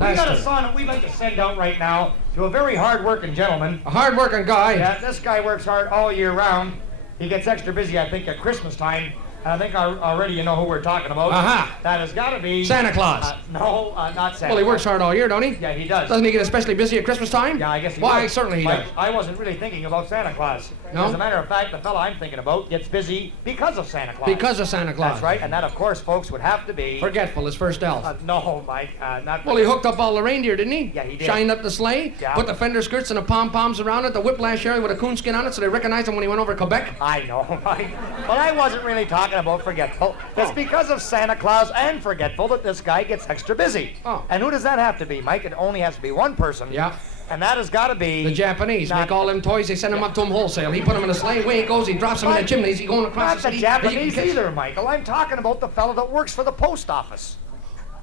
We got a song that we'd like to send out right now to a very hard-working gentleman. A hard-working guy. Yeah, this guy works hard all year round. He gets extra busy, I think, at Christmas time. And I think already you know who we're talking about. Uh-huh. That has got to be... Santa Claus. No, not Santa Well, he Claus. works hard all year, don't he? Yeah, he does. Doesn't he get especially busy at Christmas time? Yeah, I guess he Why, does. certainly he But does. I wasn't really thinking about Santa Claus. No? As a matter of fact, the fella I'm thinking about gets busy because of Santa Claus. Because of Santa Claus. That's right, and that, of course, folks, would have to be... Forgetful, his first elf. No, Mike, not... Well, he hooked up all the reindeer, didn't he? Yeah, he did. Shined up the sleigh, Yeah. put the fender skirts and the pom-poms around it, the whiplash area with a coonskin on it so they recognized him when he went over Quebec. I know, Mike. But I wasn't really talking about Forgetful. It's because of Santa Claus and Forgetful that this guy gets extra busy. Oh. And who does that have to be, Mike? It only has to be one person. Yeah. And that has got to be... The Japanese not- make all them toys, they send them up to him wholesale. He put them in a sleigh, away he goes, he drops them in the chimneys, he going across Not the the city. Japanese either, Michael. I'm talking about the fellow that works for the post office.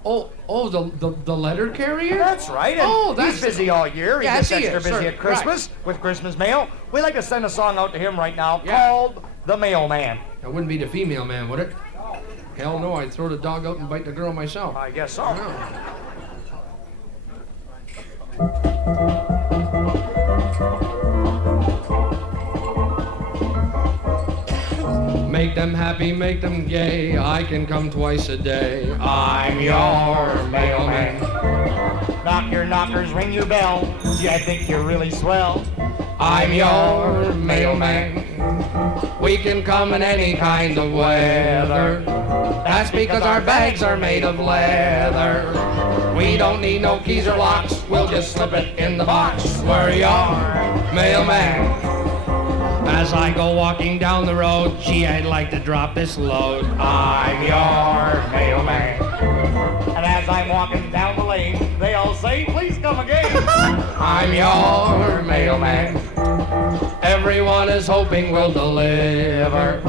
Oh, the letter carrier? That's right. And Oh, that's... he's busy all year. He Yes, gets he extra is, busy sir. at Christmas with Christmas mail. We'd like to send a song out to him right now called The Mailman. That wouldn't be the female man, would it? Hell no, I'd throw the dog out and bite the girl myself. I guess so. Make them happy, make them gay. I can come twice a day. I'm your mailman. Knock your knockers, ring your bell. Gee, I think you're really swell. I'm your mailman. We can come in any kind of weather. That's because our bags are made of leather. We don't need no keys or locks. We'll just slip it in the box. We're your mailman. As I go walking down the road, gee, I'd like to drop this load. I'm your mailman. And as I'm walking down the lane, they all say, please come again. I'm your mailman. Everyone is hoping we'll deliver.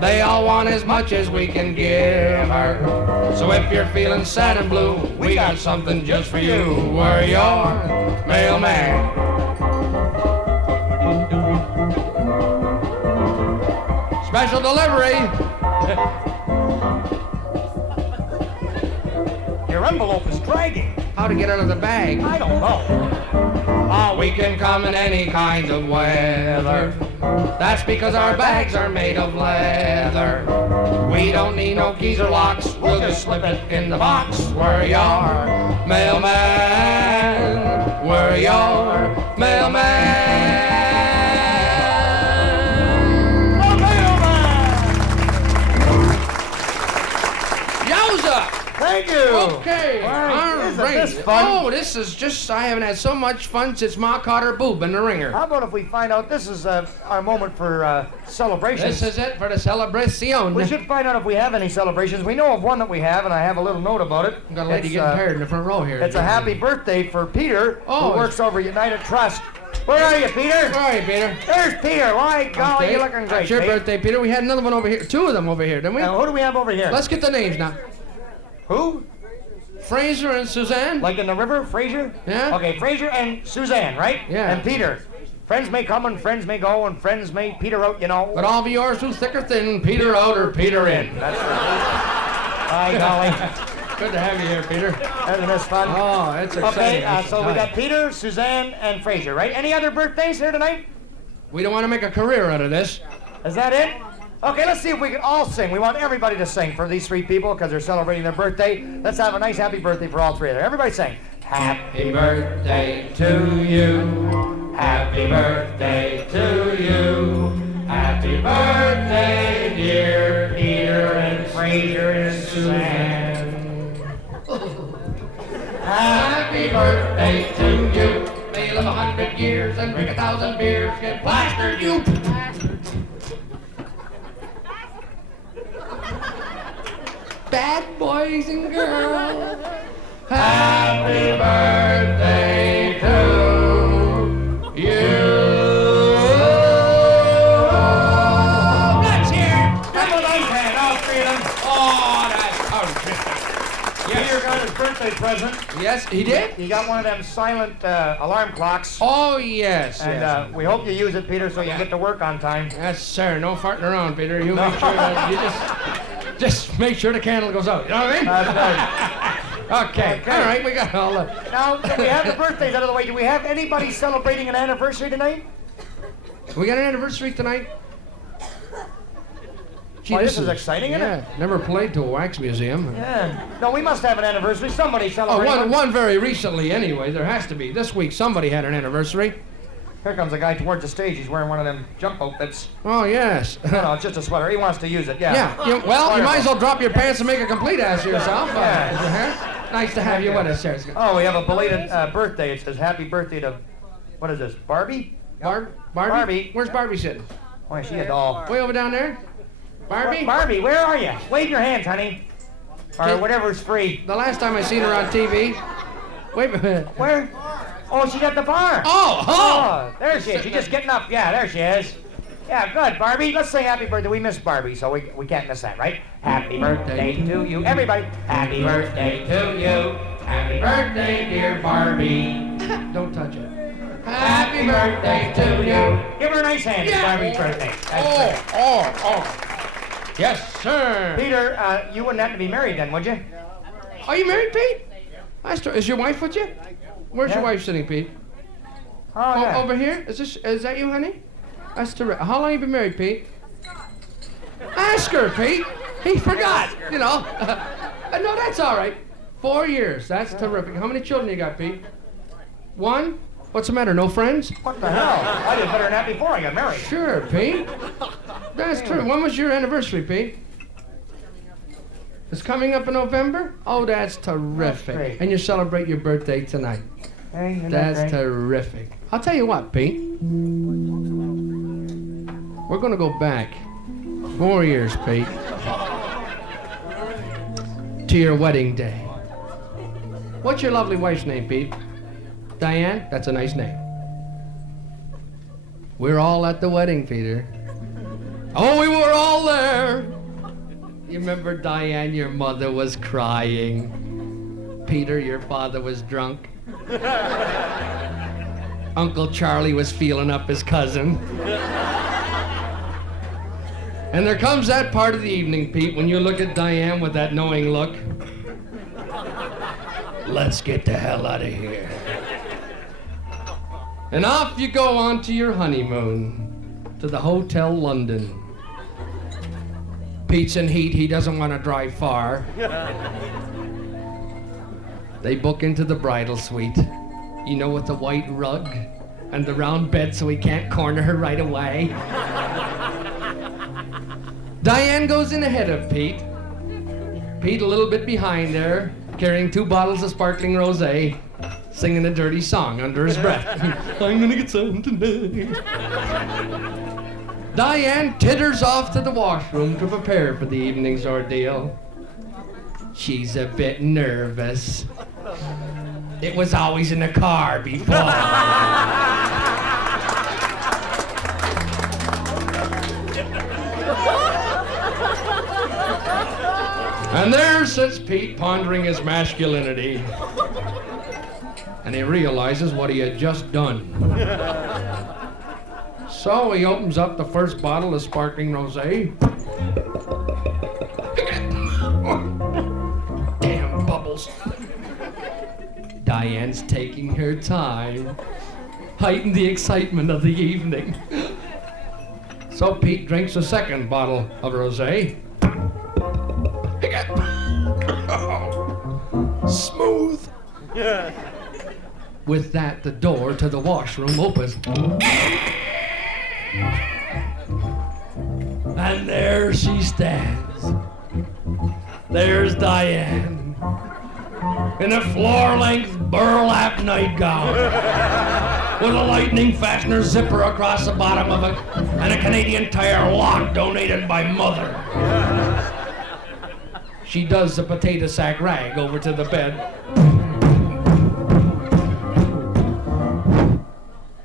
They all want as much as we can give her. So if you're feeling sad and blue, we got something just for you. We're your mailman. Special delivery. Your envelope is dragging. How to get out of the bag? I don't know. We can come in any kind of weather. That's because our bags are made of leather. We don't need no keys or locks. We'll just slip it in the box. We're your mailman. We're your mailman. Thank you. Okay. Isn't All right. this fun? Oh, this is just, I haven't had so much fun since Ma caught her boob in the ringer. How about if we find out this is our moment for celebrations? This is it for the celebration. We should find out if we have any celebrations. We know of one that we have, and I have a little note about it. I've got a lady getting tired in the front row here. It's a happy birthday for Peter, Oh, who works over United Trust. Where are you, Peter? Where are you, Peter? There's Peter. My golly, Okay. you're looking great. It's your Pete. birthday, Peter. We had another one over here. Two of them over here, didn't we? Now, who do we have over here? Let's get the names now. Who? Fraser and Suzanne. Like in the river, Fraser? Yeah. Okay, Fraser and Suzanne, right? Yeah. And Peter. Friends may come and friends may go, and friends may peter out, you know. But all be yours through thick or thin, Peter out or Peter in. That's right. By golly. Good to have you here, Peter. Isn't this fun? Oh, it's exciting. Okay, so we got Peter, Suzanne, and Fraser, right? Any other birthdays here tonight? We don't want to make a career out of this. Is that it? Okay, let's see if we can all sing. We want everybody to sing for these three people because they're celebrating their birthday. Let's have a nice happy birthday for all three of them. Everybody sing. Happy birthday to you. Happy birthday to you. Happy birthday, dear Peter and Fraser and Suzanne. Happy birthday to you. May you live 100 years and drink 1,000 beers. Get plastered, you. Bad boys and girls. Happy birthday to you. Let's hear it. Give them a nice hand, all three of them. Oh, that's Peter got his birthday present. Yes, he did? He got one of them silent alarm clocks. Oh, yes. And yes. we hope you use it, Peter, so you get to work on time. Yes, sir. No farting around, Peter. You make sure that you just make sure the candle goes out. You know what I mean? That's right. Okay. All right, we got all of it. Now that we have the birthdays out of the way, do we have anybody celebrating an anniversary tonight? We got an anniversary tonight? Gee, Boy, this is exciting, isn't it? Never played to a wax museum. Yeah. No, we must have an anniversary. Somebody Oh, celebrating. one very recently anyway. There has to be. This week somebody had an anniversary. Here comes a guy towards the stage. He's wearing one of them jump outfits. Oh, yes. No, it's just a sweater. He wants to use it, yeah. Yeah. Well, you might as well drop your pants and make a complete ass of yourself. Yeah. Nice to have you with us, sir. Oh, we have a belated birthday. It says happy birthday to, what is this, Barbie? Barbie? Barbie. Where's Barbie sitting? Oh, is she a doll? Way over down there? Barbie? Barbie, where are you? Wave your hands, honey. Or whatever's free. The last time I seen her on TV. Wait a minute. Where? Oh, she's at the bar. Oh! There she is. She's just getting up. Yeah, there she is. Yeah, good, Barbie. Let's sing happy birthday. We miss Barbie, so we can't miss that, right? Happy birthday to you. Everybody. Happy birthday to you. Happy birthday, dear Barbie. Don't touch it. Happy birthday to you. Give her a nice hand. It's Barbie's birthday. Oh. Yes, sir. Peter, you wouldn't have to be married then, would you? Are you married, Pete? Is your wife with you? Where's your wife sitting, Pete? Oh, yeah. Over here? Is that you, honey? That's terrific. How long you been married, Pete? Ask her, Pete. He forgot, you know. No, that's all right. 4 years. That's terrific. How many children you got, Pete? One? What's the matter? No friends? What the hell? I did better than that before I got married. Sure, Pete. That's true. When was your anniversary, Pete? It's coming up in November? Oh, that's terrific. That's And you celebrate your birthday tonight. Hey, isn't that That's great? terrific. I'll tell you what, Pete. We're going to go back 4 years, Pete, to your wedding day. What's your lovely wife's name, Pete? Diane? That's a nice name. We're all at the wedding, Peter. Oh, we were all there. You remember, Diane, your mother was crying. Peter, your father was drunk. Uncle Charlie was feeling up his cousin. And there comes that part of the evening, Pete, when you look at Diane with that knowing look. Let's get the hell out of here. And off you go on to your honeymoon, to the Hotel London. Pete's in heat, he doesn't want to drive far. They book into the bridal suite, you know, with the white rug and the round bed so he can't corner her right away. Diane goes in ahead of Pete. Pete a little bit behind her, carrying 2 bottles of sparkling rosé, singing a dirty song under his breath. I'm gonna get some tonight. Diane titters off to the washroom to prepare for the evening's ordeal. She's a bit nervous. It was always in the car before. And there sits Pete pondering his masculinity. And he realizes what he had just done. So he opens up the first bottle of sparkling rosé. Damn bubbles. Diane's taking her time, heighten the excitement of the evening. So Pete drinks a second bottle of rosé. Smooth. With that, the door to the washroom opens. And there she stands. There's Diane in a floor-length burlap nightgown with a lightning fastener zipper across the bottom of it and a Canadian Tire lock donated by Mother. She does the potato sack rag over to the bed.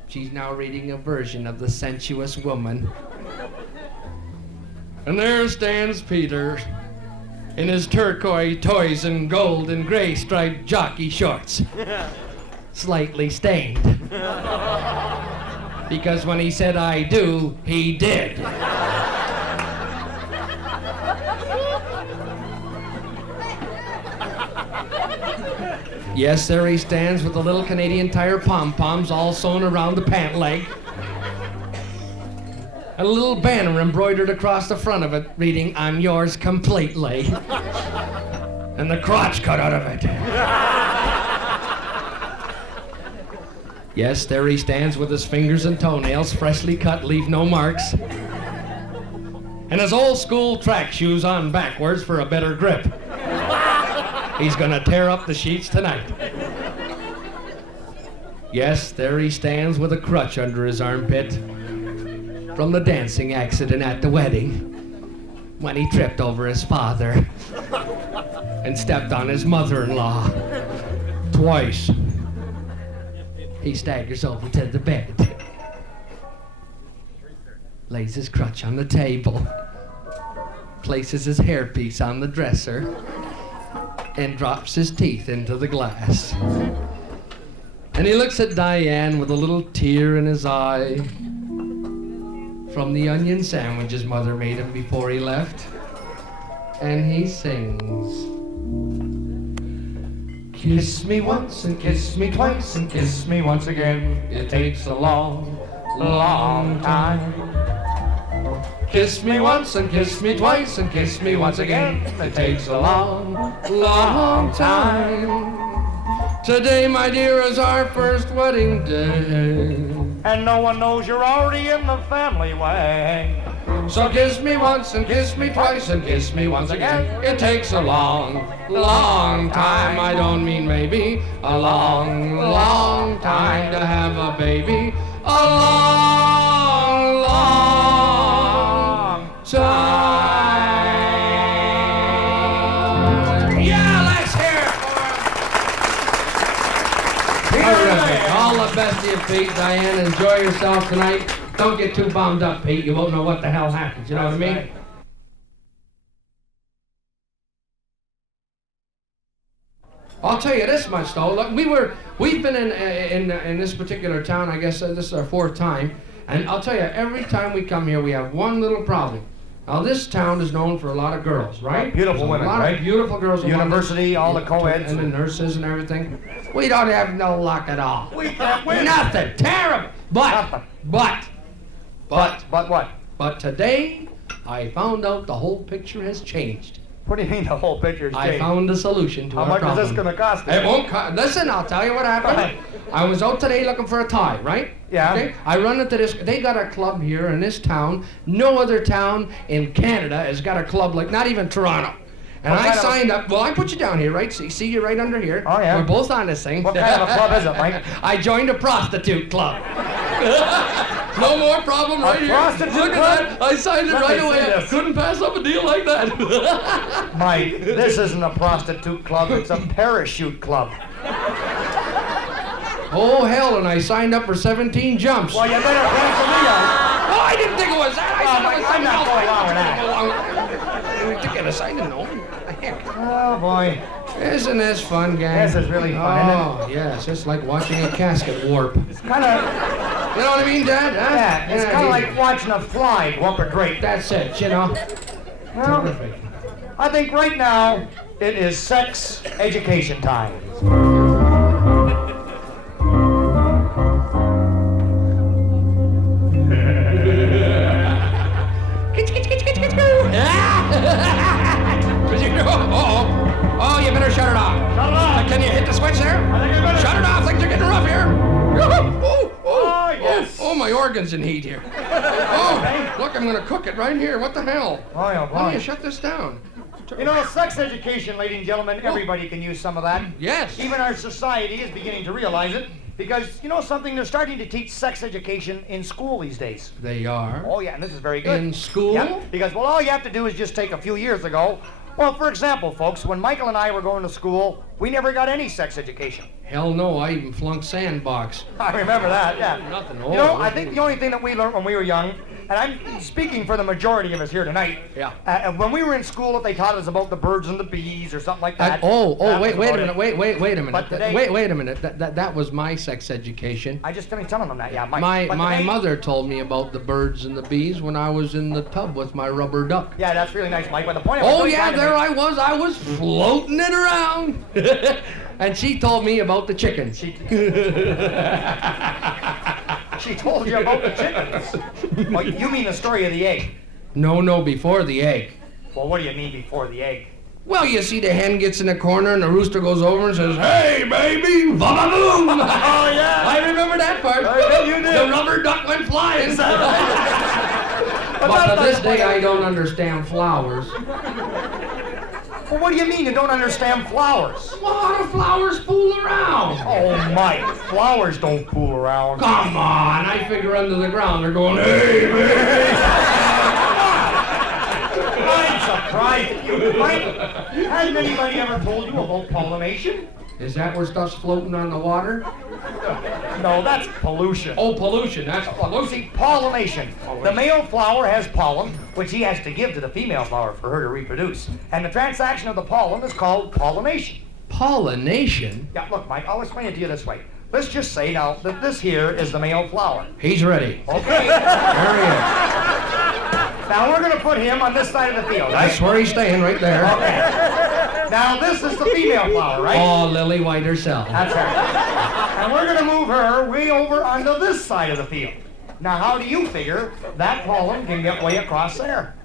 She's now reading a version of The Sensuous Woman. And there stands Peter in his turquoise toys and gold and gray striped jockey shorts. Slightly stained. Because when he said I do, he did. Yes, there he stands with the little Canadian Tire pom-poms all sewn around the pant leg. And a little banner embroidered across the front of it reading, "I'm yours completely." And the crotch cut out of it. Yes, there he stands with his fingers and toenails freshly cut, leave no marks. And his old school track shoes on backwards for a better grip. He's gonna tear up the sheets tonight. Yes, there he stands with a crutch under his armpit from the dancing accident at the wedding when he tripped over his father and stepped on his mother-in-law twice. He staggers over to the bed, lays his crutch on the table, places his hairpiece on the dresser, and drops his teeth into the glass. And he looks at Diane with a little tear in his eye from the onion sandwich his mother made him before he left. And he sings, "Kiss me once and kiss me twice and kiss me once again. It takes a long, long time. Kiss me once and kiss me twice and kiss me once again. It takes a long, long time. Today, my dear, is our first wedding day. And no one knows you're already in the family way. So kiss me once and kiss me twice and kiss me once again. It takes a long, long time. I don't mean maybe. A long, long time to have a baby. A long, long time. Yeah, let's hear it for him. Terrific. All the best to you, Pete. Diane, enjoy yourself tonight. Don't get too bombed up, Pete. You won't know what the hell happened. You know what I mean? I'll tell you this much, though. Look, we've been in this particular town. I guess this is our fourth time, and I'll tell you, every time we come here, we have one little problem. Now, this town is known for a lot of girls, right? Beautiful women, right? A lot of beautiful girls. University, all the co-eds. And the nurses and everything. We don't have no luck at all. We can't win. Nothing. Terrible. Nothing. But what? But today, I found out the whole picture has changed. What do you mean the whole picture's changed? I found a solution to How our much problem. is this going to cost? It won't cost. Listen, I'll tell you what happened. Right. I was out today looking for a tie, right? Yeah. Okay. I run into this. They got a club here in this town. No other town in Canada has got a club like, not even Toronto. And What I kind of signed up. Well, I put you down here, right? See you right under here. Oh, yeah. We're both on this thing. What kind of a club is it, Mike? I joined a prostitute club. No more problem right here. Prostitute Look club? at that. I signed it Let right me see away. this. Couldn't pass up a deal like that. Mike, this isn't a prostitute club, it's a parachute club. Oh, hell, and I signed up for 17 jumps. Well, you better cancel me out. Oh, I didn't think it was that. I thought it was I'm not going along with that. Ridiculous. I didn't know. Heck. Oh, boy. Isn't this fun, gang? This is really fun, isn't Oh, yes. It's like watching a casket warp. It's kind of, You know what I mean, Dad? Huh? yeah, it's kind of like watching a fly go up a grate. That's it, you know. Well, Terrific. I think right now it is sex education time. Oh, you better shut it off. Shut it off. Can you hit the switch there? I think I better. Shut it off. Things are getting rough here. Oh, yes. Oh, my organ's in heat here. Oh, look, I'm going to cook it right here. What the hell? Oh, yeah, How do you boy. shut this down? You know, sex education, ladies and gentlemen, everybody can use some of that. Yes. Even our society is beginning to realize it. Because, you know something, they're starting to teach sex education in school these days. They are. Oh, yeah, and this is very good. In school? Yeah, because, well, all you have to do is just take a few years ago. Well, for example, folks, when Michael and I were going to school, we never got any sex education. Hell no, I even flunked sandbox. I remember that, yeah. Nothing. You know, I think the only thing that we learned when we were young and I'm speaking for the majority of us here tonight. Yeah. When we were in school, if they taught us about the birds and the bees or something like that. Wait a minute. Wait a minute. But today- Wait a minute. That was my sex education. I just finished telling them that, yeah, Mike. My But today- mother told me about the birds and the bees when I was in the tub with my rubber duck. Yeah, that's really nice, Mike. But the point I was Oh really yeah, trying to there make- I was floating it around. And she told me about the chickens. She told you about the chickens. Well, you mean the story of the egg. No, before the egg. Well, what do you mean before the egg? Well, you see the hen gets in the corner and the rooster goes over and says, "Hey, baby, va-ba-boom!" Oh, yeah. I remember that part. I bet you did. The rubber duck went flying. But But that's to this not day, the point. I don't understand flowers. Well, what do you mean you don't understand flowers? Well, how do flowers fool around? Oh, Mike, flowers don't fool around. Come on, I figure under the ground they're going, "Hey, baby." I'm surprised at you, Mike. Hasn't anybody ever told you about pollination? Is that where stuff's floating on the water? No, that's pollution. Oh, pollution. That's Look, pollution. see, pollination. The male flower has pollen, which he has to give to the female flower for her to reproduce. And the transaction of the pollen is called pollination. Pollination? Yeah, look, Mike, I'll explain it to you this way. Let's just say now that this here is the male flower. He's ready. Okay? There he is. Now we're going to put him on this side of the field, right? That's where he's staying, right there. Okay. Now this is the female flower, right? Oh, Lily White herself. That's right. And we're going to move her way over onto this side of the field. Now, how do you figure that pollen can get way across there?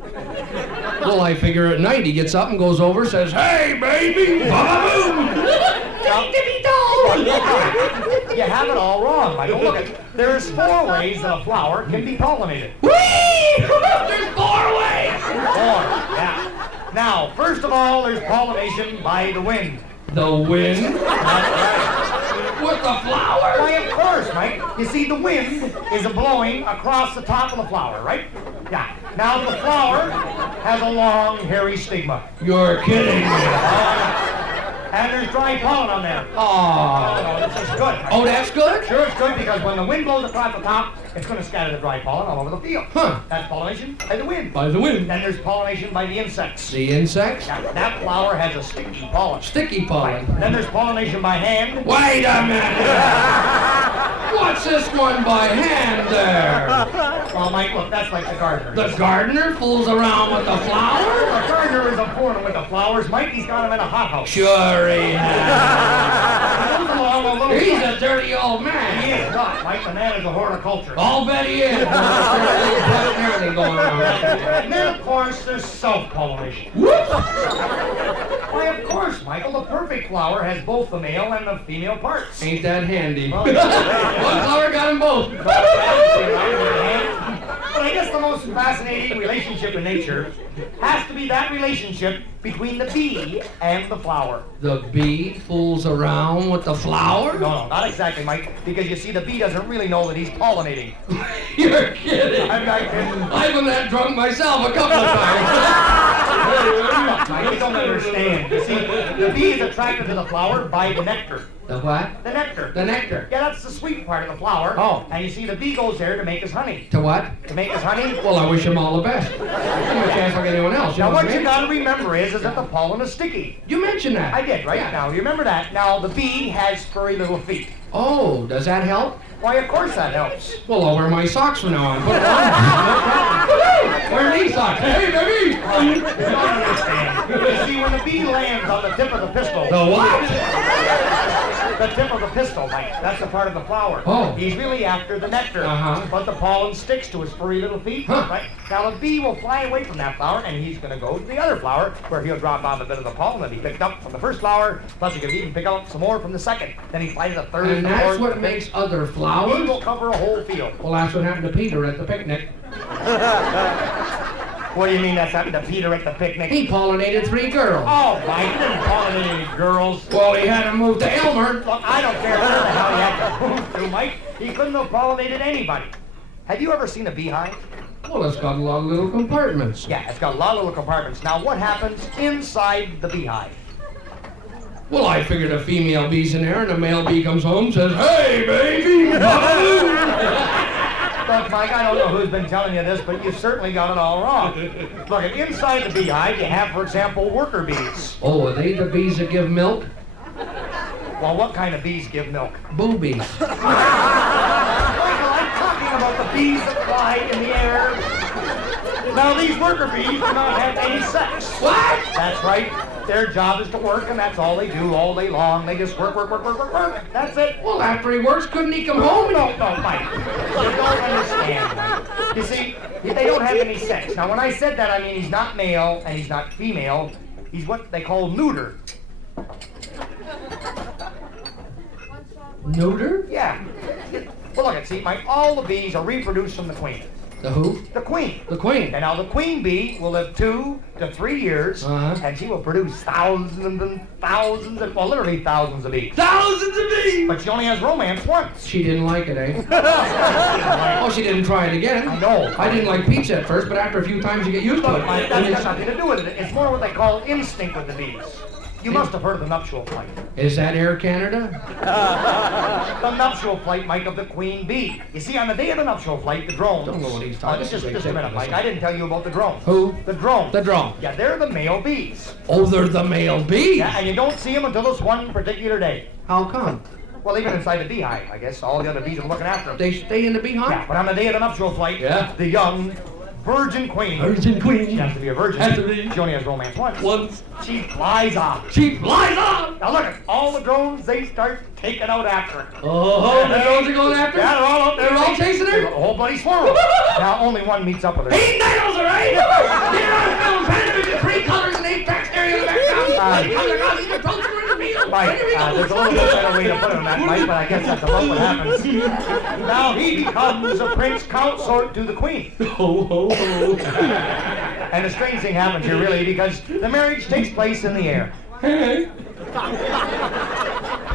Well, I figure at night he gets up and goes over, says, "Hey, baby, ba-ba-boom." You have it all wrong, Michael. Look, there's 4 ways that a flower can be pollinated. Whee! There's 4 ways. 4, yeah. Now, first of all, there's pollination by the wind. The wind That's right. with the flower. Why, of course, Mike. You see, the wind is blowing across the top of the flower, right? Yeah. Now, the flower has a long, hairy stigma. You're kidding me. And there's dry pollen on there. Oh. No, this is good. Oh, that's good? Sure, it's good because when the wind blows across the top, it's going to scatter the dry pollen all over the field. Huh. That's pollination by the wind. By the wind. Then there's pollination by the insects. The insects? That flower has a sticky pollen. Sticky pollen. Then there's pollination by hand. Wait a minute. What's this one by hand there? Well, Mike, look, that's like the gardener. The gardener fools around with the flower? The gardener isn't fooling with the flowers. Mike, he's got them in a hothouse. Sure he has. He goes along a little He's bit. a dirty old He man. is not, Mike. The man is a horticulturist. I'll bet he is. There's everything going on. And then, of course, there's self-pollination. Whoops. Why, of course, Michael. The perfect flower has both the male and the female parts. Ain't that handy? Well, One yeah. flower got them both. But I guess the most fascinating relationship in nature has to be that relationship between the bee and the flower. The bee fools around with the flower? No, not exactly, Mike, because you see, the bee doesn't really know that he's pollinating. You're kidding. I'm not kidding. I've been that drunk myself a couple of times. Mike, you don't understand. You see, the bee is attracted to the flower by the nectar. The what? The nectar. The nectar. Yeah, that's the sweet part of the flower. Oh. And you see, the bee goes there to make his honey. To what? To make his honey. Well, I wish him all the best. I'm a chance like anyone else. You Now, know what I you mean? gotta remember is that the pollen is sticky. You mentioned that. I did, right? Yeah. Now, you remember that. Now, the bee has furry little feet. Oh, does that help? Why, of course that helps. Well, I'll wear my socks from now on. Put it on. Wear these socks. Hey, baby! You don't understand. You see, when the bee lands on the tip of the pistil. The what? The tip of the pistil, Mike. That's the part of the flower. Oh. He's really after the nectar. Uh-huh. But the pollen sticks to his furry little feet. Huh. Right? Now, the bee will fly away from that flower, and he's going to go to the other flower, where he'll drop off a bit of the pollen that he picked up from the first flower, plus he can even pick up some more from the second. Then he flies the third, And the that's fourth, what the makes fifth. other He flowers? will cover a whole field. Well, that's what happened to Peter at the picnic. What do you mean that's happened to Peter at the picnic? He pollinated 3 girls. Oh, Mike, he didn't pollinate any girls. Well, he had to move to Elmer. Look, I don't care where the hell he had to move to, Mike. He couldn't have pollinated anybody. Have you ever seen a beehive? Well, it's got a lot of little compartments. Yeah, it's got a lot of little compartments. Now, what happens inside the beehive? Well, I figured a female bee's in there, and a male bee comes home and says, "Hey, baby!" ba-ba-boo." Look, Mike, I don't know who's been telling you this, but you certainly got it all wrong. Look, inside the beehive, you have, for example, worker bees. Oh, are they the bees that give milk? Well, what kind of bees give milk? Boobies. Michael, I'm talking about the bees that fly in the air. Now, these worker bees do not have any sex. What? That's right. Their job is to work, and that's all they do all day long. They just work. That's it. Well, after he works, couldn't he come home? No, Mike. You don't understand. You see, they don't have any sex. Now, when I said that, I mean he's not male and he's not female. He's what they call neuter. Neuter? Yeah. Well, look, see, Mike, all the bees are reproduced from the queen. The who? The queen. The queen. And now the queen bee will live 2 to 3 years, and she will produce thousands and thousands, well, literally thousands of bees. Thousands of bees! But she only has romance once. She didn't like it, eh? Oh, she didn't try it again. I know. I didn't like pizza at first, but after a few times you get used to Look, it. Mike, that's got nothing to do with it. It's more what they call instinct with the bees. You must have heard of the nuptial flight. Is that Air Canada? The nuptial flight, Mike, of the queen bee. You see, on the day of the nuptial flight, the drones... Don't know what he's talking Just a minute, Mike. I didn't tell you about the drones. Who? The drones. The drone. Yeah, they're the male bees. Oh, they're the male bees? Yeah, and you don't see them until this one particular day. How come? Well, even inside the beehive, I guess. All the other bees are looking after them. They stay in the beehive? Yeah, but on the day of the nuptial flight, Yeah. the young virgin queen... Virgin queen. She has to be a virgin. Has to be. She only has romance once. Once. She flies off. She flies off! Now look, all the drones, they start taking out after her. Oh, the drones are going after her? Yeah, they're all out there. They're all chasing her? The whole bloody swirl. Now only one meets up with her. He nails her, right? Get on film, television, 3 colors and 8 tracks there in the background. Mike, there's a little bit better way to put it on that, Mike, but I guess that's about what happens. Now he becomes a prince consort to the queen. Ho, ho, ho. And a strange thing happens here, really, because the marriage takes place in the air. Hey.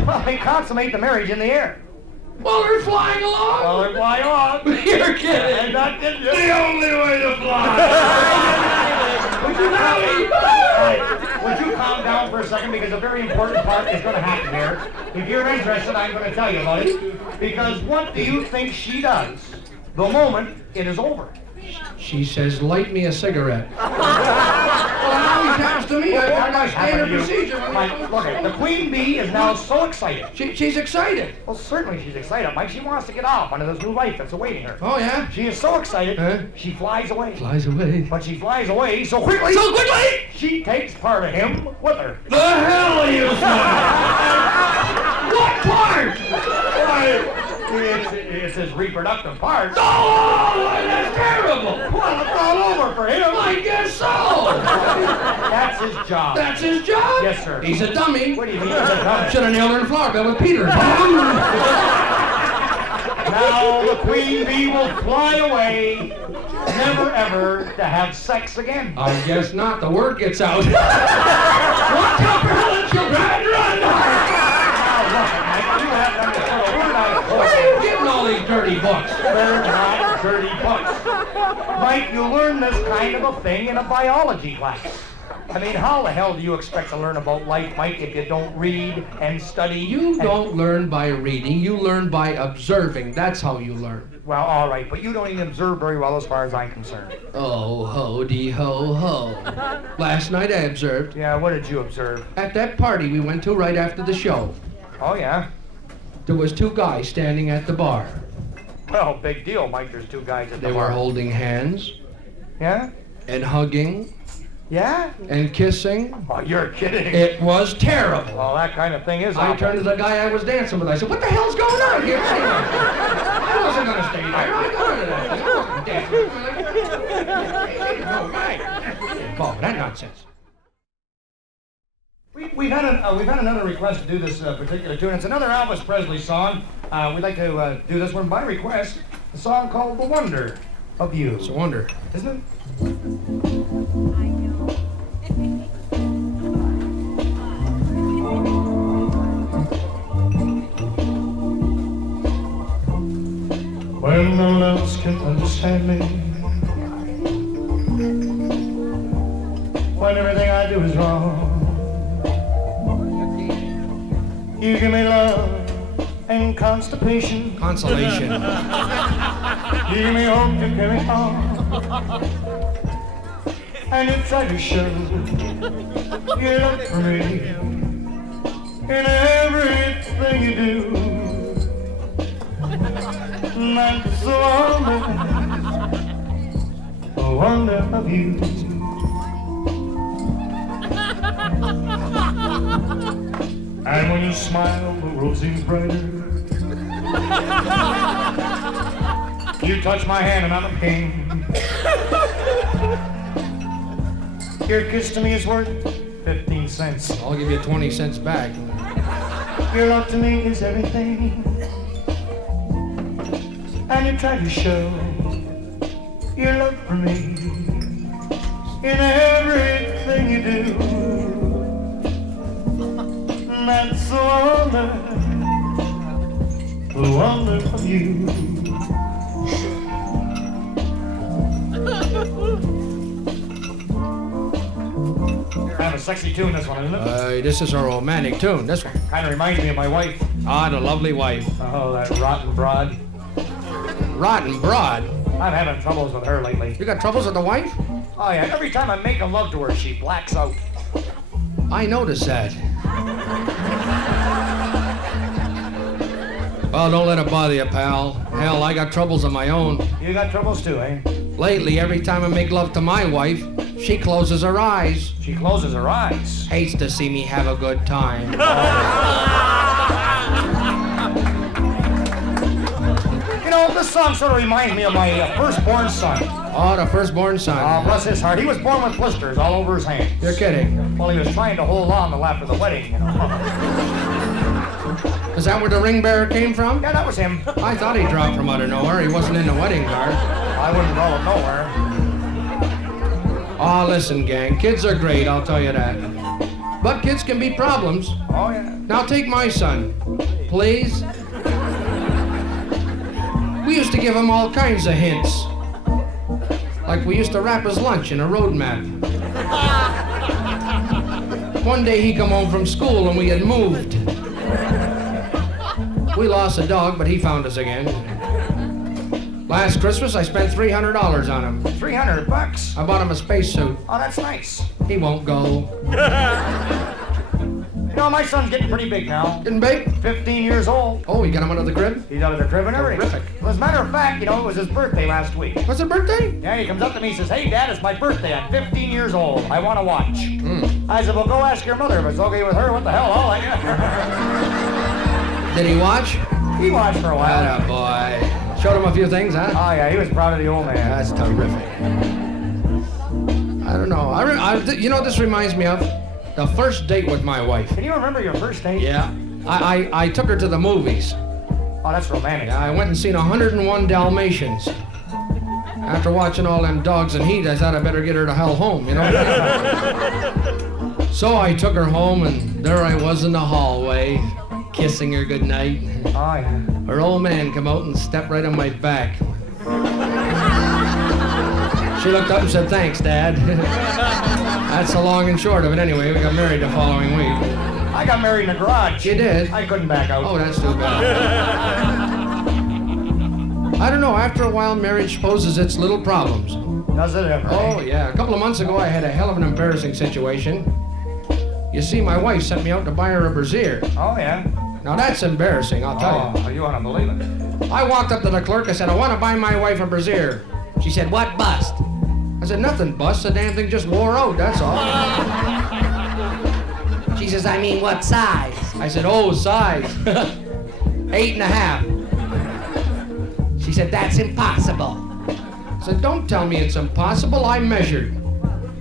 Well, they consummate the marriage in the air. Well, they're flying along. Well, they fly on. You're kidding. And that did you. The only way to fly. Would you calm down for a second, because a very important part is going to happen here. If you're interested, I'm going to tell you about it. Because what do you think she does the moment it is over? She says, light me a cigarette. Well, now he's asked to me. Well, I standard you? procedure. Mike, look, the queen bee is now so excited. She's excited. Well, certainly she's excited, Mike. She wants to get off onto this new life that's awaiting her. Oh, yeah? She is so excited, Huh? she flies away. Flies away. But she flies away so quickly, she takes part of him with her. The hell are you saying? What part? Why, it's his reproductive part. Oh, that's terrible. Well, it's all over for him. I guess so. That's his job. That's his job? Yes, sir. He's a dummy. What do you mean he's a dummy? Should have nailed her in flower bed with Peter. Now the queen bee will fly away, never ever to have sex again. I guess not. The word gets out. Watch out for Helen. She'll grab and run. Where are you getting all these dirty books? They're not dirty books. Mike, you learn this kind of a thing in a biology class. I mean, how the hell do you expect to learn about life, Mike, if you don't read and study? You don't learn by reading. You learn by observing. That's how you learn. Well, all right, but you don't even observe very well as far as I'm concerned. Oh, ho-dee ho-ho. Last night I observed. Yeah, what did you observe? At that party we went to right after the show, Oh, yeah? there was 2 guys standing at the bar. Well, big deal, Mike. There's 2 guys at the They bar. were holding hands Yeah? and hugging Yeah? and kissing. Oh, you're kidding. It was terrible. Well, that kind of thing is I awful. turned to the guy I was dancing with. I said, what the hell's going on here? I wasn't going to stay there. I got into that thing. I wasn't dancing. Oh, right. Oh, that nonsense. We've had another request to do this particular tune. It's another Elvis Presley song. We'd like to do this one by request. A song called "The Wonder of You." It's a wonder. Isn't it? When no one else can understand me, when everything I do is wrong, you give me love and constipation. Consolation. Give me hope to carry on. And you try to show your love for me in everything you do. That's the wonder of you. And when you smile, the world seems brighter. You touch my hand and I'm a king. Your kiss to me is worth 15 cents. I'll give you 20 cents back. Your love to me is everything. And you try to show your love for me in everything you do. That's the wonder of you. I have a sexy tune, this one, isn't it? This is a romantic tune, this one. Kind of reminds me of my wife. Ah, the lovely wife. Oh, that rotten broad. Rotten broad. I'm having troubles with her lately. You got troubles with the wife? Oh, yeah, every time I'm making love to her, she blacks out. I noticed that. Well, don't let it bother you, pal. Hell, I got troubles of my own. You got troubles too, eh? Lately, every time I make love to my wife, she closes her eyes. She closes her eyes. Hates to see me have a good time. You know, this song sort of reminds me of my firstborn son. Oh, the firstborn son. Oh, bless his heart. He was born with blisters all over his hands. You're kidding. Well, he was trying to hold on till after the wedding, you know. Is that where the ring bearer came from? Yeah, that was him. I thought he dropped from out of nowhere. He wasn't in the wedding guard. I wouldn't call him nowhere. Oh, listen, gang. Kids are great, I'll tell you that. But kids can be problems. Oh, yeah. Now take my son, please. We used to give him all kinds of hints. Like we used to wrap his lunch in a road map. One day he come home from school and we had moved. We lost a dog, but he found us again. Last Christmas, I spent $300 on him. $300? I bought him a spacesuit. Oh, that's nice. He won't go. You know, my son's getting pretty big now. Getting big? 15 years old. Oh, you got him out of the crib? He's out of the crib and everything. Terrific. Well, as a matter of fact, you know, it was his birthday last week. What's his birthday? Yeah, he comes up to me and says, "Hey, Dad, it's my birthday. I'm 15 years old. I want to watch." I said, "Well, go ask your mother. If it's okay with her, what the hell? I'll let you." Did he watch? He watched for a while. Atta boy. Showed him a few things, huh? Oh, yeah, he was proud of the old man. That's terrific. I don't know. You know what this reminds me of? The first date with my wife. Can you remember your first date? Yeah. I took her to the movies. Oh, that's romantic. I went and seen 101 Dalmatians. After watching all them dogs in heat, I thought I better get her to hell home, you know? So I took her home, and there I was in the hallway, kissing her goodnight. Oh, yeah. Her old man come out and stepped right on my back. She looked up and said, "Thanks, Dad." That's the long and short of it anyway. We got married the following week. I got married in a garage. You did? I couldn't back out. Oh, that's too bad. I don't know. After a while, marriage poses its little problems. Does it ever? Oh, yeah. A couple of months ago, I had a hell of an embarrassing situation. You see, my wife sent me out to buy her a brassiere. Oh, yeah. Now, that's embarrassing, I'll tell Oh, you want to believe it? you. I walked up to the clerk. I said, "I want to buy my wife a brassiere." She said, "What bust?" I said, "Nothing bust. The damn thing just wore out, that's all." She says, "I mean, what size?" I said, "Oh, size. 8.5. She said, "That's impossible." I said, "Don't tell me it's impossible. I measured."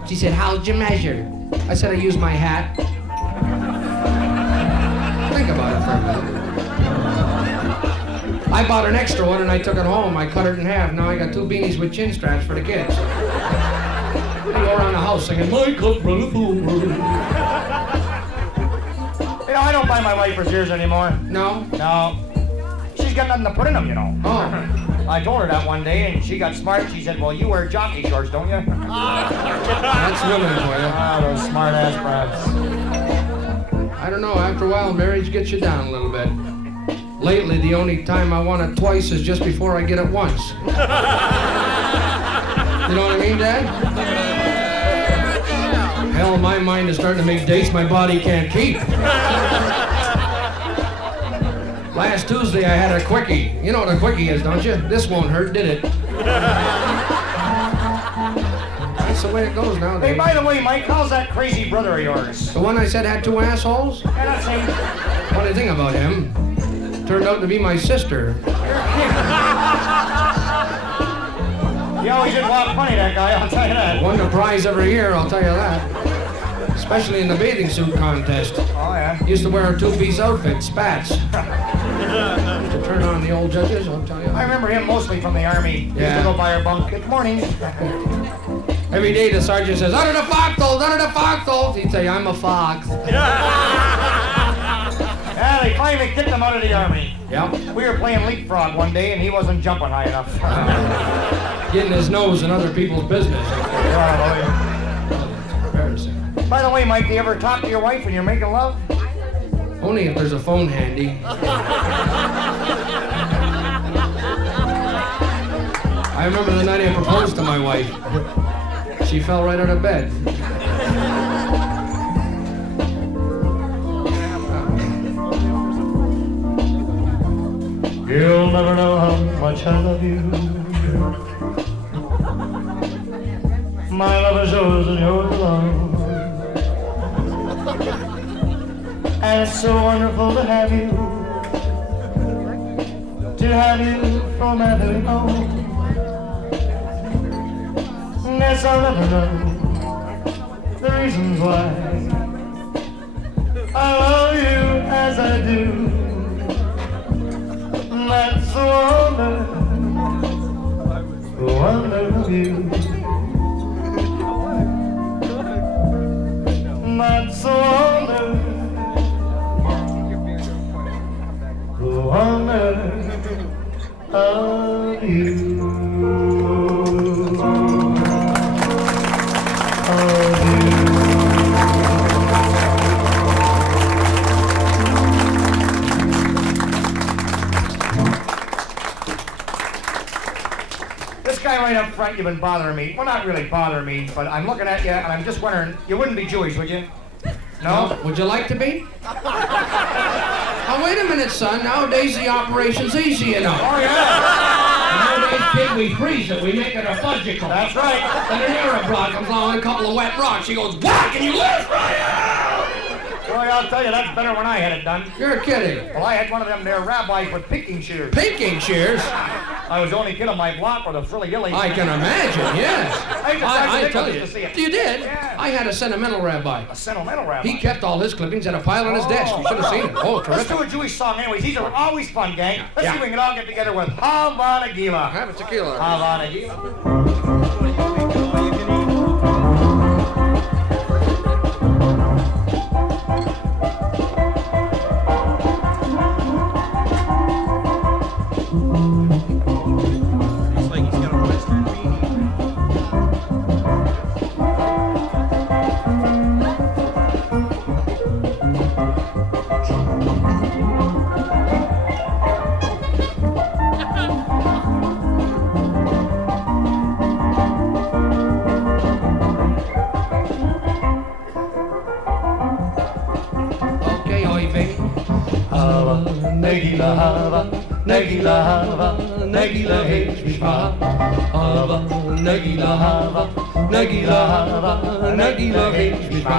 She said, "How'd you measure?" I said, "I used my hat." Think about it for a minute. I bought an extra one and I took it home. I cut it in half. Now I got 2 beanies with chin straps for the kids. They go around the house singing, "My cup runneth over." You know, I don't buy my wife brassieres anymore. No? No. She's got nothing to put in them, you know. Oh. I told her that one day, and she got smart. She said, "Well, you wear jockey shorts, don't you?" That's women for you. Ah, those smart-ass brats. I don't know. After a while, marriage gets you down a little bit. Lately, the only time I want it twice is just before I get it once. You know what I mean, Dad? Hell, my mind is starting to make dates my body can't keep. Last Tuesday, I had a quickie. You know what a quickie is, don't you? This won't hurt, did it? That's the way it goes nowadays. Hey, by the way, Mike, how's that crazy brother of yours? The one I said had two assholes? You're not saying... Funny thing about him, turned out to be my sister. He always did walk funny, that guy, I'll tell you that. Won the prize every year, I'll tell you that. Especially in the bathing suit contest. Oh, yeah? Used to wear a two-piece outfit, spats. To turn on the old judges, I'll tell you. I remember him mostly from the army. He used Yeah. to go by our bunk. Good morning. Every day the sergeant says, under the foxholes, under the foxholes. He'd say, I'm a fox. Yeah, they finally kicked him out of the army. Yep. We were playing leapfrog one day, and he wasn't jumping high enough. Getting his nose in other people's business. By the way, Mike, do you ever talk to your wife when you're making love? Only if there's a phone handy. I remember the night I proposed to my wife. She fell right out of bed. You'll never know how much I love you. My love is yours and yours alone. And it's so wonderful to have you for my very own. Yes, I'll never know the reasons why I love you as I do. That's the wonder of you. That's the wonder of you. This guy right up front, you've been bothering me. Well, not really bothering me, but I'm looking at you and I'm just wondering, you wouldn't be Jewish, would you? No? Would you like to be? Oh, wait a minute, son. Nowadays the operation's easy, you know. Oh, yeah. Nowadays, kid, we freeze it. We make it a fudgicle. That's right. And an Arab broad comes along, a couple of wet rocks. She goes, whack, and you live right out. Boy, I'll tell you, that's better when I had it done. You're kidding. Well, I had one of them there rabbis with pinking shears. Pinking shears? I was the only kid on my block with a frilly gilly. I can imagine, yes. I tell you. To see it. You did? Yeah. I had a sentimental rabbi. A sentimental rabbi. He kept all his clippings at a pile on his desk. You should have seen it. Oh, Let's terrific. do a Jewish song anyways. These are always fun, gang. Let's Yeah. see if we can all get together with Hava Nagila. Have a tequila. Hava Nagila. Nagila Hava, Nagila Hava, Nagila H Mishma. Hava, Nagila Hava, Nagila Hava, Nagila H Mishma.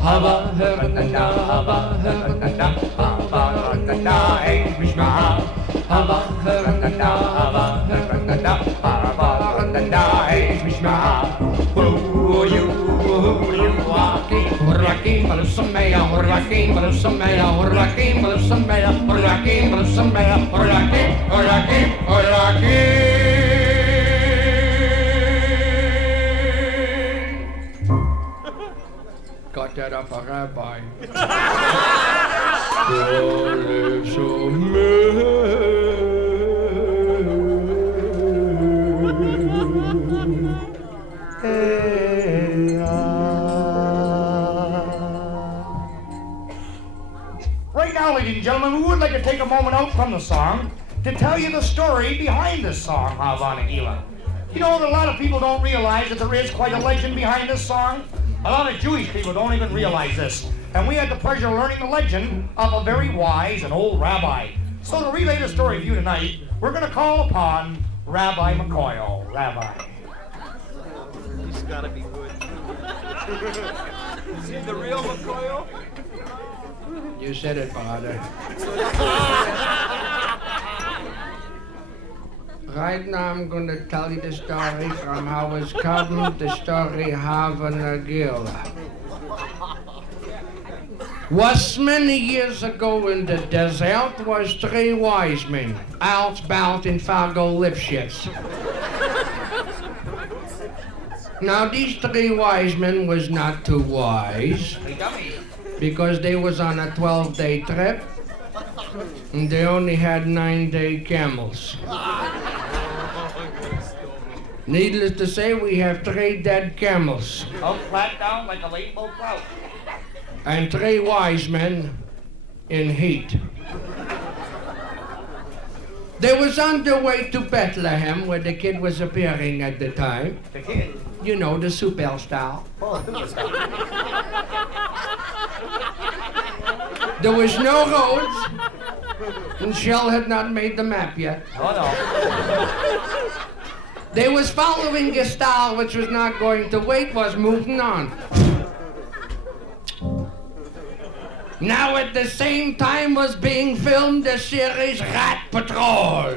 Hava, Hernanda, Hava, Hernanda, Hava, Hernanda, H Mishma. Hava, Hernanda, Hava, Hernanda, Hava, Hernanda, H Mishma. Who you walking? Hurrakim, Balusamea, Hurrakim, Balusamea, Hurrakim, Balusamea, Hurrakim, Balusamea, Hurrakim, Hurrakim, Hurrakim. Got that up a rabbi. Right right now, ladies and gentlemen, we would like to take a moment out from the song to tell you the story behind this song, Havana Gila. You know that a lot of people don't realize that there is quite a legend behind this song? A lot of Jewish people don't even realize this. And we had the pleasure of learning the legend of a very wise and old rabbi. So to relay the story to you tonight, we're going to call upon Rabbi McCoyle. Rabbi. He's gotta be good. Is he the real McCoyle? You said it, Father. Right now I'm going to tell you the story from how it's come, the story Havana Gila. Was many years ago in the desert was three wise men, outbound in Fargo Lipschitz. Now these three wise men was not too wise because they was on a 12-day trip and they only had 9-day camels. Needless to say, we have 3 dead camels. Oh, flat down like a rainbow trout. And 3 wise men in heat. They was on their way to Bethlehem, where the kid was appearing at the time. The kid? You know, the superstar. Oh, There was no roads, and Shell had not made the map yet. oh no. They was following a star which was not going to wait, was moving on. Now at the same time was being filmed the series Rat Patrol.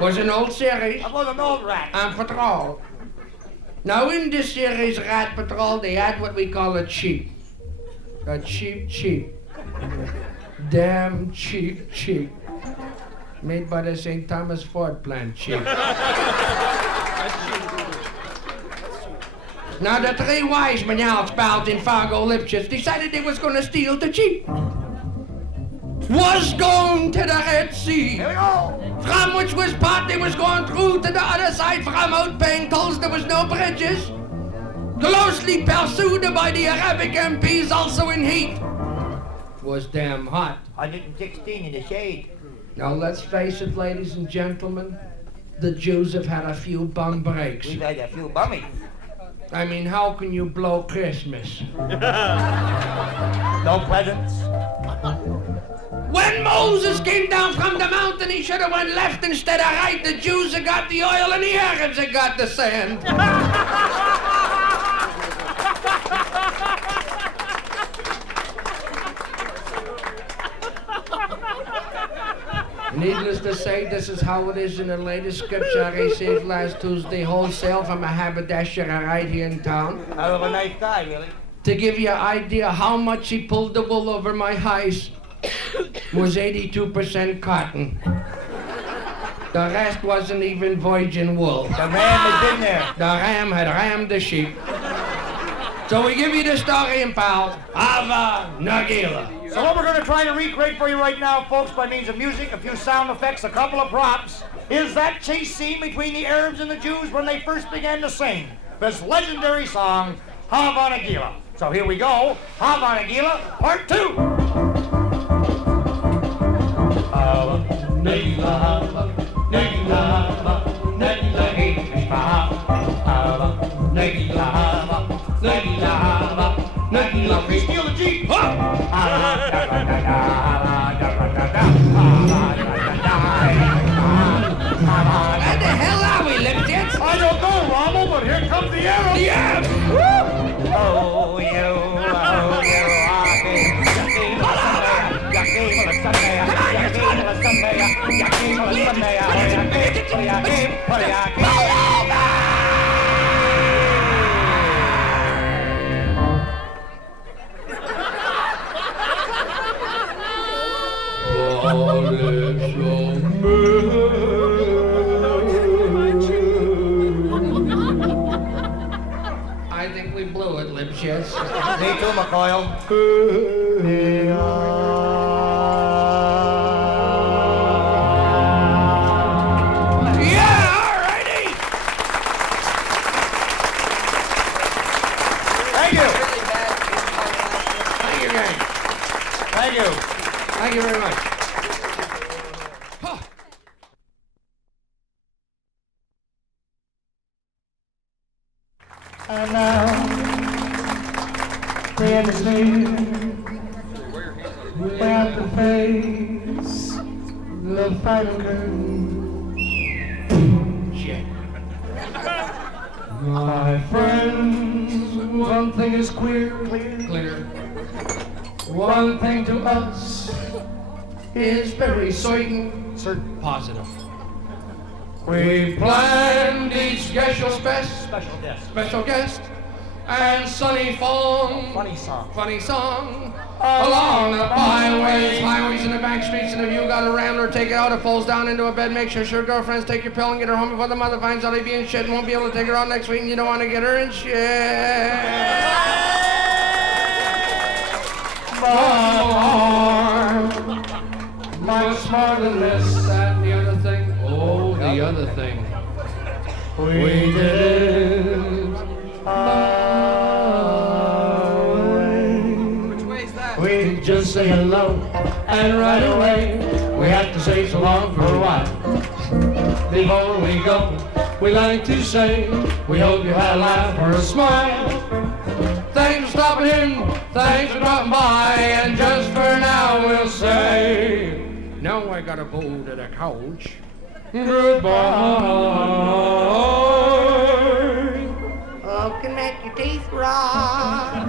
Was an old series. I was an old rat. On patrol. Now in this series Rat Patrol they had what we call a cheap. A cheap. Damn cheap. Made by the St. Thomas Ford plant, cheap. Now the 3 wise men outbound in Fargo Lipschitz decided they was gonna steal the Jeep. Was going to the Red Sea. Here we go. From which was part they was going through to the other side from out paying tolls. There was no bridges. Closely pursued by the Arabic MPs also in heat. Was damn hot. 116 in the shade. Now let's face it, ladies and gentlemen, the Jews have had a few bum breaks. We've had a few bummies. I mean, how can you blow Christmas? No presents. When Moses came down from the mountain, he should have went left instead of right. The Jews have got the oil and the Arabs have got the sand. Needless to say, this is how it is in the latest scripture I received last Tuesday wholesale from a haberdasher right here in town. Hell of a nice guy, really. To give you an idea how much he pulled the wool over my highs was 82% cotton. The rest wasn't even virgin wool. The ram has been there. The ram had rammed the sheep. So we give you the story in pal, Ava Nagila. So what we're going to try to recreate for you right now, folks, by means of music, a few sound effects, a couple of props, is that chase scene between the Arabs and the Jews when they first began to sing this legendary song, Havana Gila. So here we go, Havana Gila, Part 2. Havana Gila, Havana Gila, Havana Gila, Havana Gila, Havana Gila, Nagila, we steal the Jeep! Where the hell are we, Lipschitz? I don't know, Rommel, but here comes the Arab! The Arabs! Oh, I think we blew it, Lipschitz. Me too, McCoyle. Yeah, all righty. Thank you. Thank you, gang. Thank you. Thank you very much. And now, we understand. We have to face the final curtain. Shit. My friends, one thing is clear. One thing to us Is very certain. Positive. We planned each special guest and sunny phone. Funny song. Along the byways, highways, and the back streets, and if you got a rambler, take it out, it falls down into a bed, make sure girlfriends take your pill and get her home before the mother finds out they be in shit and won't be able to take her out next week, and you don't want to get her in shit. Much more than this, that, and the other thing. Oh, the other thing. We did it. We just say hello, and right away we have to say so long for a while. Before we go, we like to say we hope you had a laugh or a smile. Thanks for stopping in, thanks for dropping by, and just for now we'll say, now I gotta go to the couch. Goodbye. Love can make your teeth rot,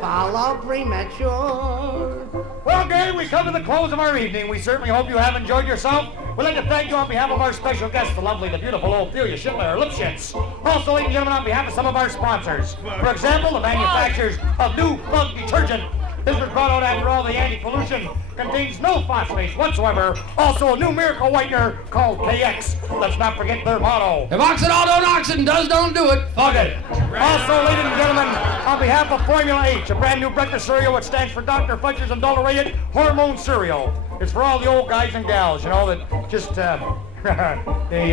follow premature. Well, gang, we come to the close of our evening. We certainly hope you have enjoyed yourself. We'd like to thank you on behalf of our special guest, the lovely, the beautiful Ophelia Schindler Lipschitz. Also, ladies and gentlemen, on behalf of some of our sponsors. For example, the manufacturers of New Plug Detergent. This was brought out after all the anti-pollution. Contains no phosphates whatsoever. Also, a new miracle whitener called KX. Let's not forget their motto. If Oxidol don't oxen does, don't do it. Fuck it. Also, ladies and gentlemen, on behalf of Formula H, a brand new breakfast cereal which stands for Dr. Fudge's Adulterated Hormone Cereal. It's for all the old guys and gals, you know, that just, they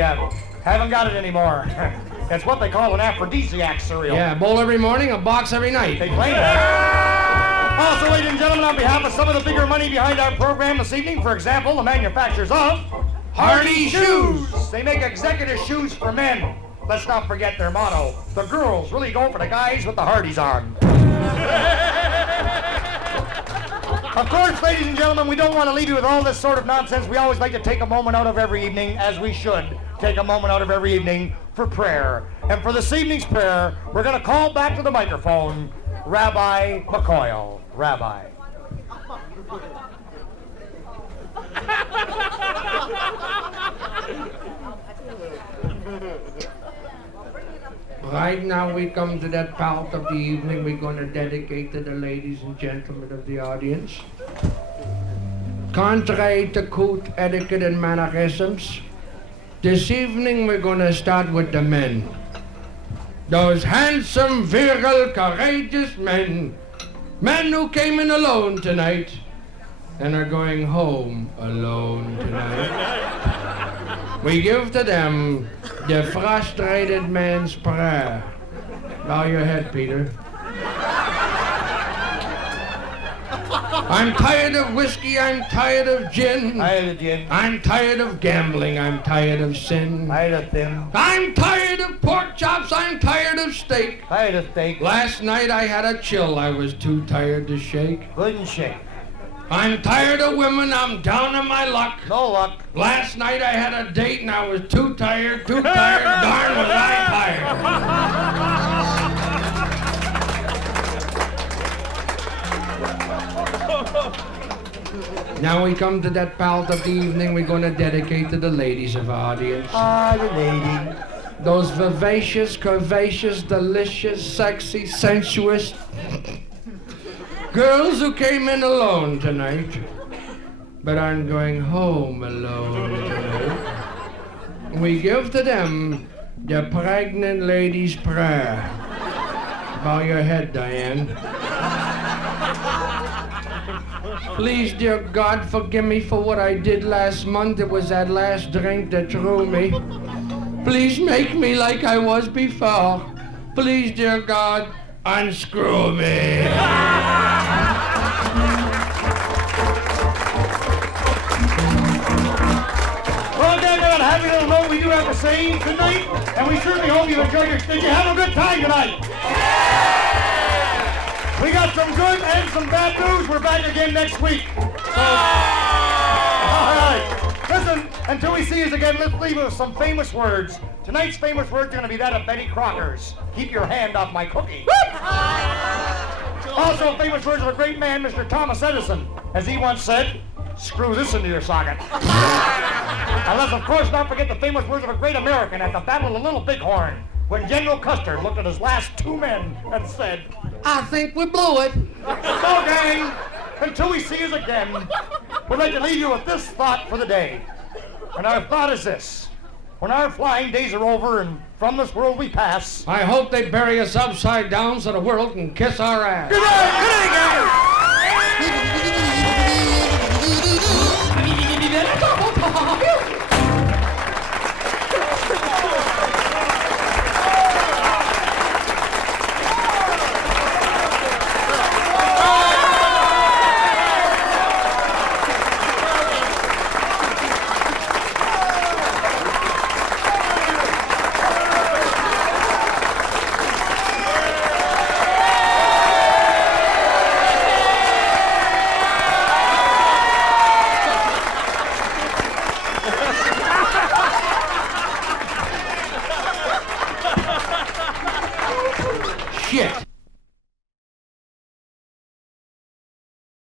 haven't got it anymore. That's what they call an aphrodisiac cereal. Yeah, a bowl every morning, a box every night. They claim that. Also, ladies and gentlemen, on behalf of some of the bigger money behind our program this evening, for example, the manufacturers of Hardy Shoes. They make executive shoes for men. Let's not forget their motto. The girls really go for the guys with the Hardys on. Of course, ladies and gentlemen, we don't want to leave you with all this sort of nonsense. We always like to take a moment out of every evening, as we should take a moment out of every evening for prayer. And for this evening's prayer, we're going to call back to the microphone Rabbi McCoyle. Rabbi. Right now we come to that part of the evening we're going to dedicate to the ladies and gentlemen of the audience. Contrary to court etiquette and mannerisms, this evening we're going to start with the men. Those handsome, virile, courageous men. Men who came in alone tonight and are going home alone tonight. We give to them the frustrated man's prayer. Bow your head, Peter. I'm tired of whiskey, I'm tired of gin. Tired of gin. I'm tired of gambling, I'm tired of sin. Tired of thin. I'm tired of pork chops, I'm tired of steak. Tired of steak. Last night I had a chill, I was too tired to shake. Couldn't shake. I'm tired of women, I'm down on my luck. No luck. Last night I had a date and I was too tired, darn was I tired. Now we come to that part of the evening we're going to dedicate to the ladies of our audience. Ah, the lady. Those vivacious, curvaceous, delicious, sexy, sensuous girls who came in alone tonight, but aren't going home alone tonight. We give to them the pregnant lady's prayer. Bow your head, Diane. Please, dear God, forgive me for what I did last month. It was that last drink that threw me. Please make me like I was before. Please, dear God, unscrew me. same tonight, and we certainly hope you enjoyed your... Did you have a good time tonight? We got some good and some bad news. We're back again next week. So, all right. Listen, until we see you again, let's leave you with some famous words. Tonight's famous words are going to be that of Betty Crocker's. Keep your hand off my cookie. Also, famous words of a great man, Mr. Thomas Edison. As he once said, screw this into your socket. And let's, of course, not forget the famous words of a great American at the Battle of the Little Bighorn, when General Custer looked at his last two men and said, I think we blew it. So, gang, until we see you again, we'd like to leave you with this thought for the day. And our thought is this. When our flying days are over and from this world we pass... I hope they bury us upside down so the world can kiss our ass. Good night, gang! Shit.